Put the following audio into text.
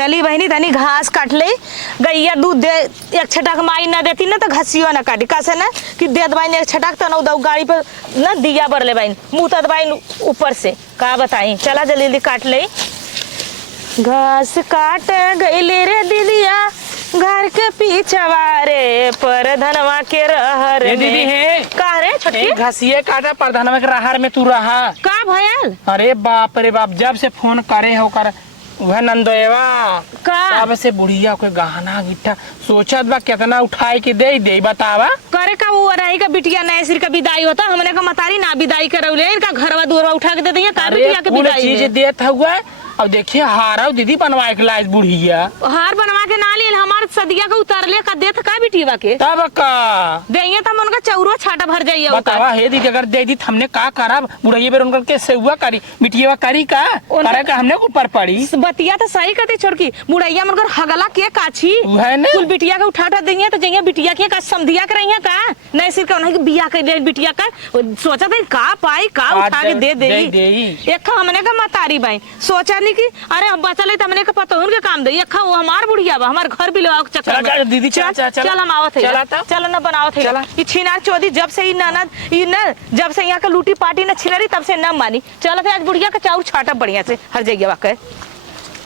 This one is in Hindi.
चली बहनी तनी घास काट ले गैया दूध दे एक छटाक माई ना देती ना तो घसियो ना काटी कैसे ना कि देत बाइन एक छटाक तो ना गाड़ी पर ना दिया बर ले बाइन मुँह तद बाइन ऊपर से का बताई चला जल्दी जल्दी काट ले घास काट गईले रे दीदिया घर के पीछवा रे पर धनवा के रहर में दीदी है का रे छोटकी घसिए काटा पर धनवा के रहर में तू रहा का भयल अरे बाप रे बाप जब से फोन करे होकर वह नंदोएवा का तब से बुढ़िया कोई गहना गिट्टा सोचत बा कितना उठाए के दे बतावा करे का वो रही का बिटिया नए सिर का विदाई होता हमने का मतारी ना विदाई करौले इनका घरवा दूरवा उठा के दे दिया का बिटिया के विदाई चीज देत हुआ अब देखिए हारा दीदी बनवाए के लाइस बुढ़िया हार बनवा के ना लिए हमार सदिया का उतारले का देत का बिटिया के तब का देइए त उनका चौरो छाटा भर जाइए बतावा हे दीदी अगर दे दी हमने का करब बुढ़िया बेर उनका के सेवा करी बिटिया करी का करे का हमने ऊपर पड़ी बतिया तो सही कहते छोड़की बुढ़ैया मनकर हगला के काछी है ने कुल बिटिया के उठा देंगे तो जइया बिटिया के का समधिया के रहिया का नए सिर का उन्हें बियाह कर दे बिटिया का सोचा था का पाई का उठा के दे देई एक हमने का मतारी बाई सोचा नहीं कि अरे अब बचले त हमने का पता उनके काम दे एक वो हमार बुढ़िया बा हमार घर भी लवा के चक्कर चल दीदी चल चल हम आवत है चल ना बनावत है ई छिनार चौधी जब से ई ननद ई न जब से यहाँ का लूटी पार्टी न छिनरी तब से न मानी चलत है आज बुढ़िया का चाउर छाटा बढ़िया से हर जगह वाके